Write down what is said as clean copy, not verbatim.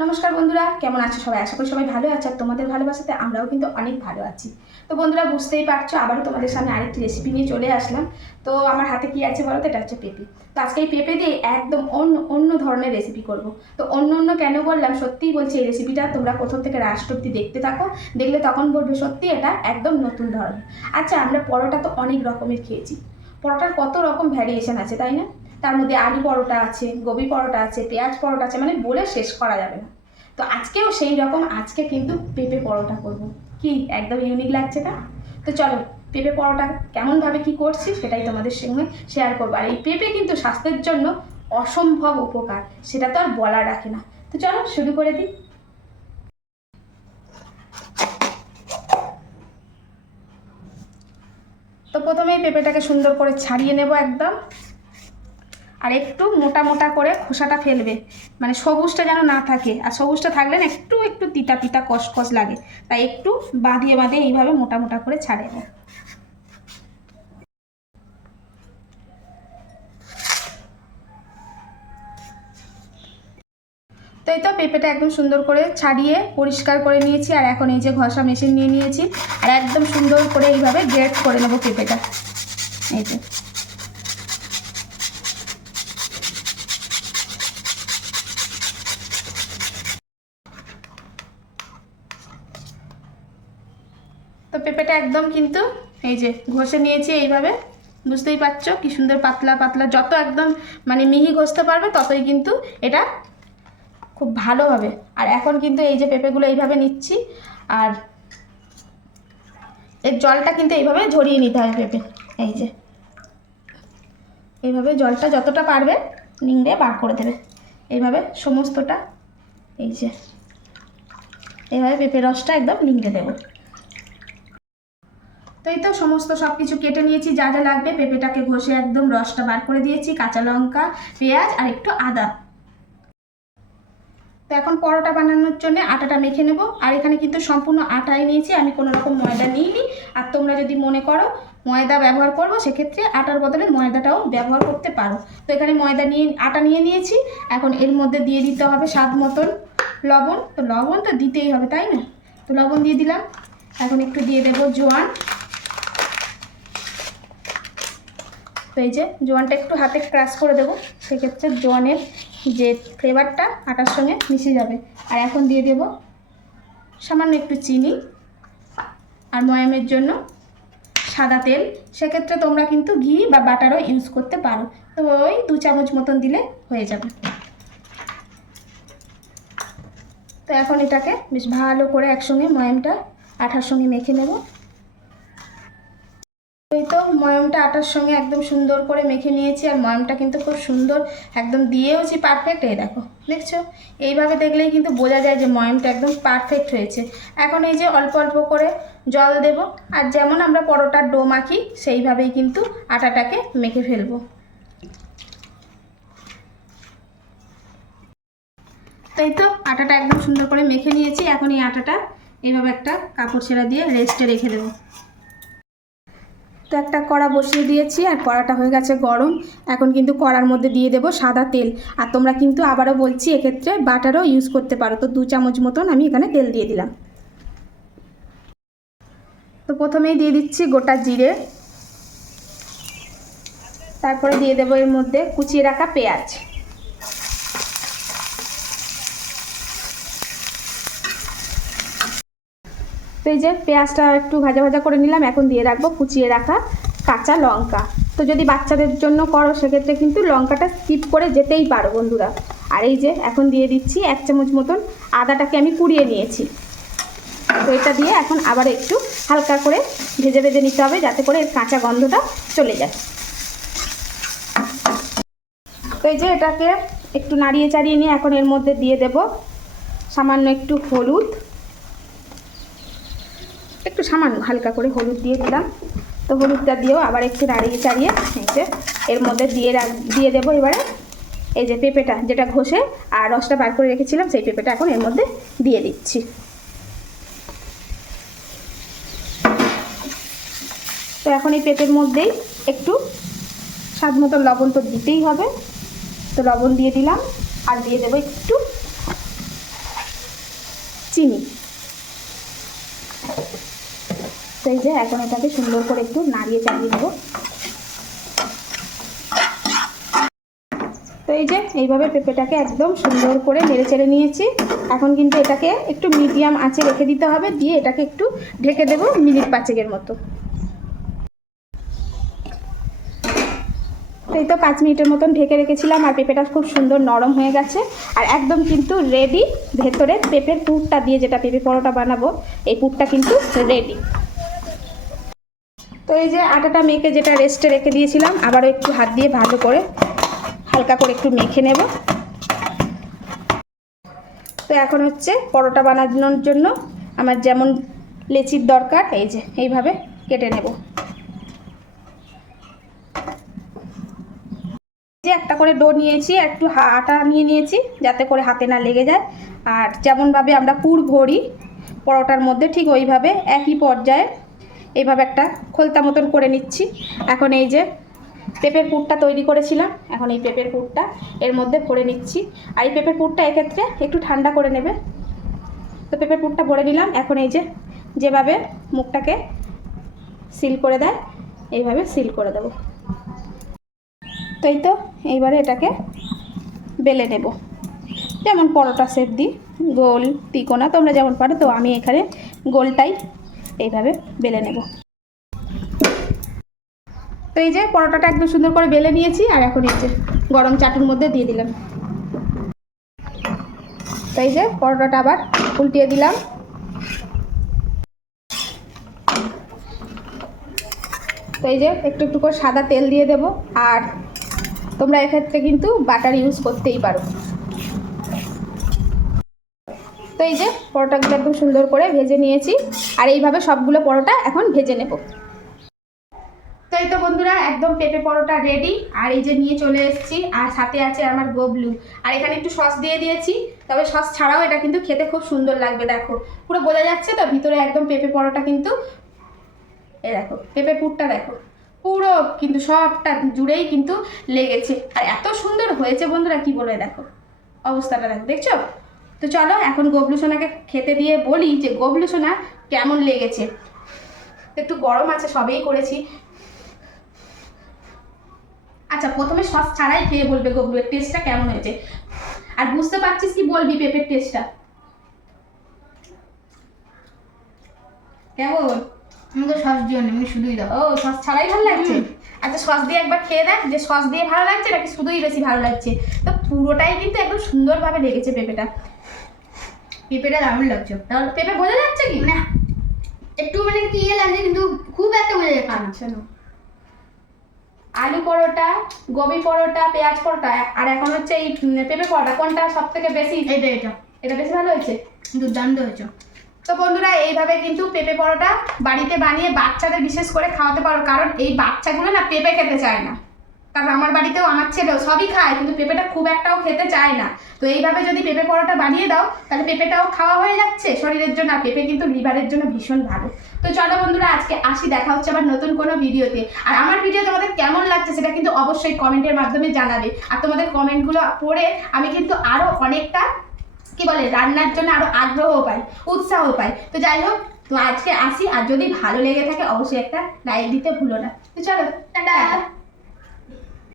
নমস্কার বন্ধুরা, কেমন আছো সবাই? আশা করি সবাই ভালো আছে আর তোমাদের ভালোবাসাতে আমরাও কিন্তু অনেক ভালো আছি। তো বন্ধুরা, বুঝতেই পারছো আবারও তোমাদের সামনে আরেকটি রেসিপি নিয়ে চলে আসলাম। তো আমার হাতে কি আছে বলো তো? এটা হচ্ছে পেঁপে। তো আজকে এই পেঁপে দিয়ে একদম অন্য অন্য ধরনের রেসিপি করব। তো অন্য অন্য কেন বললাম, সত্যিই বলছি এই রেসিপিটা তোমরা প্রথম থেকে লাস্ট অবধি দেখতে থাকো, দেখলে তখন বলবে সত্যি এটা একদম নতুন ধরনের। আচ্ছা, আমরা পরোটা তো অনেক রকমের খেয়েছি, পরোটার কত রকম ভ্যারিয়েশন আছে তাই না? তার মধ্যে আলু পরোটা আছে, গোবি পরোটা আছে, পেঁয়াজ পরোটা আছে, মানে বলে শেষ করা যাবে না। তো আজকেও সেই রকম, আজকে কিন্তু পেঁপে পরোটা করব। কি একদম ইউনিক লাগছে না? তো চলো, পেঁপে পরোটা কেমনভাবে কি করছি সেটাই তোমাদের সঙ্গে শেয়ার করবো। আর এই পেঁপে কিন্তু স্বাস্থ্যের জন্য অসম্ভব উপকার, সেটা তো আর বলা রাখে না। তো চলো শুরু করে দিই। তো প্রথমেই পেঁপেটাকে সুন্দর করে ছাড়িয়ে নেব একদম, আর একটু মোটা মোটা করে খোসাটা ফেলবে, মানে সবুজটা যেন না থাকে। আর সবুজটা থাকলে না একটু একটু তিতা তিতা কষকষ লাগে, তাই একটু বাঁধিয়ে বাঁধিয়ে এইভাবে মোটা মোটা করে ছাড়ে নেব। তো এই তো পেঁপেটা একদম সুন্দর করে ছাড়িয়ে পরিষ্কার করে নিয়েছি, আর এখন এই যে ঘষা মেশিন নিয়ে নিয়েছি, আর একদম সুন্দর করে এইভাবে গ্রেট করে নেব পেঁপেটা। এই যে তো পেঁপেটা একদম কিন্তু এই যে ঘষে নিয়েছি এইভাবে, বুঝতেই পারছো কি সুন্দর পাতলা পাতলা। যত একদম মানে মিহি ঘষতে পারবে ততই কিন্তু এটা খুব ভালো হবে। আর এখন কিন্তু এই যে পেঁপেগুলো এইভাবে নিচ্ছি, আর এর জলটা কিন্তু এইভাবে ঝরিয়ে নিতে হবে পেঁপে। এই যে এইভাবে জলটা যতটা পারবে নিংড়ে বার করে দেবে এইভাবে সমস্তটা। এই যে এইভাবে পেঁপে রসটা একদম নিংড়ে দেবো। তো এই তো সমস্ত সব কিছু কেটে নিয়েছি, যা যা লাগবে পেঁপেটাকে ঘষে একদম রসটা বার করে দিয়েছি, কাঁচা লঙ্কা, পেঁয়াজ আর একটু আদা। তো এখন পরোটা বানানোর জন্য আটাটা মেখে নেব। আর এখানে কিন্তু সম্পূর্ণ আটাই নিয়েছি, আমি কোনো রকম ময়দা নিইনি। আর তোমরা যদি মনে করো ময়দা ব্যবহার করবো, সেক্ষেত্রে আটার বদলে ময়দাটাও ব্যবহার করতে পারো। তো এখানে আটা নিয়ে নিয়েছি। এখন এর মধ্যে দিয়ে দিতে হবে স্বাদ মতন লবণ। তো লবণ তো দিতেই হবে তাই না? তো লবণ দিয়ে দিলাম। এখন একটু দিয়ে দেবো জোয়ান। তো এই যে জোয়ানটা একটু হাতে ক্রাশ করে দেবো, সেক্ষেত্রে জোয়ানের যে ফ্লেভারটা আটার সঙ্গে মিশে যাবে। আর এখন দিয়ে দেব সামান্য একটু চিনি, আর ময়ামের জন্য সাদা তেল। সেক্ষেত্রে তোমরা কিন্তু ঘি বা বাটারও ইউজ করতে পারো। তো ওই 2 চামচ মতন দিলে হয়ে যাবে। তো এখন এটাকে বেশ ভালো করে একসঙ্গে ময়ামটা আটার সঙ্গে মেখে নেব। এই তো ময়ামটা আটার সঙ্গে একদম সুন্দর করে মেখে নিয়েছি, আর ময়ামটা কিন্তু খুব সুন্দর একদম দিয়েওছি পারফেক্ট। এই দেখো, দেখছো? এইভাবে দেখলেই কিন্তু বোঝা যায় যে ময়ামটা একদম পারফেক্ট হয়েছে। এখন এই যে অল্প অল্প করে জল দেব, আর যেমন আমরা পরোটার ডো মাখি সেইভাবেই কিন্তু আটাটাকে মেখে ফেলবো। তাই তো আটাটা একদম সুন্দর করে মেখে নিয়েছি। এখন এই আটাটা এইভাবে একটা কাপড় ছেঁড়া দিয়ে রেস্টে রেখে দেবো। তো একটা কড়া বসিয়ে দিয়েছি, আর কড়াটা হয়ে গেছে গরম। এখন কিন্তু কড়ার মধ্যে দিয়ে দেবো সাদা তেল। আর তোমরা কিন্তু আবারও বলছি এক্ষেত্রে বাটারও ইউজ করতে পারো। তো 2 চামচ মতন আমি এখানে তেল দিয়ে দিলাম। তো প্রথমেই দিয়ে দিচ্ছি গোটা জিরে, তারপরে দিয়ে দেবো এর মধ্যে কুচিয়ে রাখা পেঁয়াজ। তো এই যে পেঁয়াজটা একটু ভাজা ভাজা করে নিলাম। এখন দিয়ে রাখবো কুচিয়ে রাখা কাঁচা লঙ্কা। তো যদি বাচ্চাদের জন্য করো সেক্ষেত্রে কিন্তু লঙ্কাটা স্কিপ করে যেতেই পারো বন্ধুরা। আর এই যে এখন দিয়ে দিচ্ছি 1 চামচ মতন আদাটাকে আমি কুড়িয়ে নিয়েছি। তো এটা দিয়ে এখন আবার একটু হালকা করে ভেজে ভেজে নিতে হবে, যাতে করে এর কাঁচা গন্ধটা চলে যায়। তো এই যে এটাকে একটু নাড়িয়ে চাড়িয়ে নিয়ে এখন এর মধ্যে দিয়ে দেব সামান্য একটু হলুদ, একটু সামান্য হালকা করে হলুদ দিয়ে দিলাম। তো হলুদটা দিয়েও আবার একটু নাড়িয়ে চাড়িয়ে নিচে এর মধ্যে দিয়ে দেবো এবারে এই যে পেঁপেটা, যেটা ঘষে আর রসটা বার করে রেখেছিলাম, সেই পেঁপেটা এখন এর মধ্যে দিয়ে দিচ্ছি। তো এখন এই পেঁপের মধ্যেই একটু স্বাদ মতো লবণ তো দিতেই হবে। তো লবণ দিয়ে দিলাম, আর দিয়ে দেবো একটু চিনি। তো এই যে এখন এটাকে সুন্দর করে একটু নাড়িয়ে চালিয়ে নেব। তো এই যে এইভাবে পেঁপেটাকে একদম সুন্দর করে নেড়ে চেড়ে নিয়েছি। এখন কিন্তু এটাকে একটু মিডিয়াম আঁচে রেখে দিতে হবে, দিয়ে এটাকে একটু ঢেকে দেবো মিনিট 5 মতো। তো এই তো 5 মিনিটের মতন ঢেকে রেখেছিলাম, আর পেঁপেটা খুব সুন্দর নরম হয়ে গেছে আর একদম কিন্তু রেডি। ভেতরে পেঁপের পুরটা দিয়ে যেটা পেঁপে পরোটা বানাবো, এই পুরটা কিন্তু রেডি। তো এই যে আটাটা মেখে যেটা রেস্টে রেখে দিয়েছিলাম, আবারও একটু হাত দিয়ে ভালো করে হালকা করে একটু মেখে নেব। তো এখন হচ্ছে পরোটা বানানোর জন্য আমার যেমন লেচির দরকার, এই যে এইভাবে কেটে নেব। যে একটা করে ডো নিয়েছি, একটু আটা নিয়ে নিয়েছি যাতে করে হাতে না লেগে যায়। আর যেমনভাবে আমরা পুর ভরি পরোটার মধ্যে, ঠিক ওইভাবে একই পর্যায়ে এইভাবে একটা খোলতা মতন করে নিচ্ছি। এখন এই যে পেঁপের পুরটা তৈরি করেছিলাম, এখন এই পেঁপের পুরটা এর মধ্যে ভরে নিচ্ছি। আর এই পেঁপের পুরটা এক্ষেত্রে একটু ঠান্ডা করে নেবে। তো পেঁপের পুরটা ভরে নিলাম। এখন এই যে যেভাবে মুখটাকে সিল করে দেয়, এইভাবে সিল করে দেবো। তো এই তো এইবারে এটাকে বেলে নেব, যেমন পরোটা শেপ দিই, গোল তিকোনা তোমরা যেমন পারো। তো আমি এখানে গোলটাই এইভাবে বেলে নেব। তো এই যে পরোটাটা একদম সুন্দর করে বেলে নিয়েছি, আর এখন এই যে গরম চাটুর মধ্যে দিয়ে দিলাম। তো এই যে পরোটাটা আবার উল্টিয়ে দিলাম। তো এই যে একটু একটু করে সাদা তেল দিয়ে দেব, আর তোমরা এক্ষেত্রে কিন্তু বাটার ইউজ করতেই পারো। তো এই যে পরোটাগুলো একদম সুন্দর করে ভেজে নিয়েছি, আর এইভাবে সবগুলো পরোটা এখন ভেজে নেব। তো এই তো বন্ধুরা একদম পেঁপে পরোটা রেডি, আর এই যে নিয়ে চলে এসেছি, আর সাথে আছে আমার গোবলু। আর এখানে একটু সস দিয়ে দিয়েছি, তবে সস ছাড়াও এটা কিন্তু খেতে খুব সুন্দর লাগবে। দেখো পুরো বোঝা যাচ্ছে তো ভিতরে একদম পেঁপে পরোটা, কিন্তু এই দেখো পেঁপে পুরটা দেখো পুরো কিন্তু সবটা জুড়েই কিন্তু লেগেছে, আর এত সুন্দর হয়েছে বন্ধুরা কি বলে, দেখো অবস্থাটা দেখো, দেখছো? তো চলো এখন গবলু সোনাকে খেতে দিয়ে বলি যে গবলু সোনা কেমন লেগেছে। একটু গরম আছে, সবেই করেছি। আচ্ছা প্রথমে সস ছাড়াই খেয়ে বলবে গবলু এর টেস্টটা কেমন হয়েছে। আর বুঝতে পারছিস কি বলবি পেঁপের টেস্টটা কেমন? আমি তো সস দিও না, আমি শুধুই দাও। ও সস ছাড়াই ভালো লাগছে? আচ্ছা সস দিয়ে একবার খেয়ে দেখ যে সস দিয়ে ভালো লাগছে নাকি শুধুই বেশি ভালো লাগছে। তো পুরোটাই কিন্তু একদম সুন্দরভাবে লেগেছে পেঁপেটা। পেঁপেটা দারুণ লাগছে। তাহলে পেঁপে বোঝা যাচ্ছে কি না একটু মানে কি ইয়ে লাগছে, কিন্তু খুব একটা বোঝা যাচ্ছে না। আচ্ছা আলু পরোটা, গোবি পরোটা, পেঁয়াজ পরোটা, আর এখন হচ্ছে এই পেঁপে পরোটা, কোনটা সব থেকে বেশি? এটা বেশি ভালো হয়েছে, দুর্দান্ত হয়েছে। তো বন্ধুরা এইভাবে কিন্তু পেঁপে পরোটা বাড়িতে বানিয়ে বাচ্চাদের বিশেষ করে খাওয়াতে পারো, কারণ এই বাচ্চাগুলো না পেঁপে খেতে চায় না। কারণ আমার বাড়িতেও আমার ছেলেও সবই খায়, কিন্তু পেঁপেটা খুব একটাও খেতে চায় না। তো এইভাবে যদি পেঁপে পরোটা বানিয়ে দাও, তাহলে পেঁপেটাও খাওয়া হয়ে যাচ্ছে শরীরের জন্য, আর পেঁপে কিন্তু লিভারের জন্য ভীষণ ভালো। তো চলো বন্ধুরা আজকে আসি, দেখা হচ্ছে আবার নতুন কোনো ভিডিওতে। আর আমার ভিডিও তোমাদের কেমন লাগছে সেটা কিন্তু অবশ্যই কমেন্টের মাধ্যমে জানাবে। আর তোমাদের কমেন্টগুলো পড়ে আমি কিন্তু আরও অনেকটা কি বলে রান্নার জন্য আরো আগ্রহ পাই, উৎসাহ পাই। তো যাই হোক, তো আজকে আসি, আর যদি ভালো লেগে থাকে অবশ্যই একটা লাইক দিতে ভুলো না। তো চলো টাটা।